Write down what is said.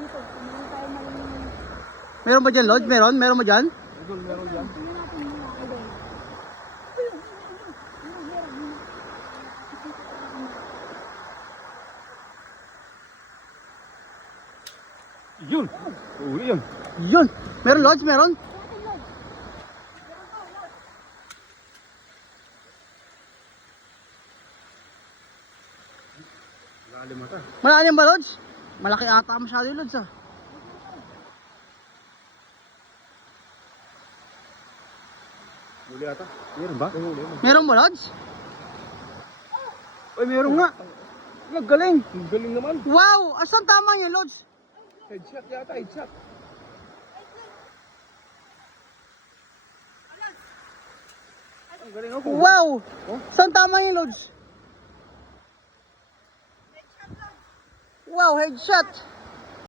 dito. Meron tayo maling... Meron ba dyan, Lodge? Meron? Meron mo dyan? Idol, meron dyan. Tingnan natin muna, idol. Yun! Uli yun. Yun! Meron, Lodge? Meron? Lalim ata. Malalim ba, Lodge? Malaki ata masyado yung Lodge, ah. Uli ata. Meron ba? Uli. Meron mo, Lodge? Ay, meron nga. Ang galing! Ang galing naman. Wow! Asan tama niya, Lodge? Headshot yata, headshot. Ang galing ako. Wow! Saan tama yung Lodge? Wow, headshot!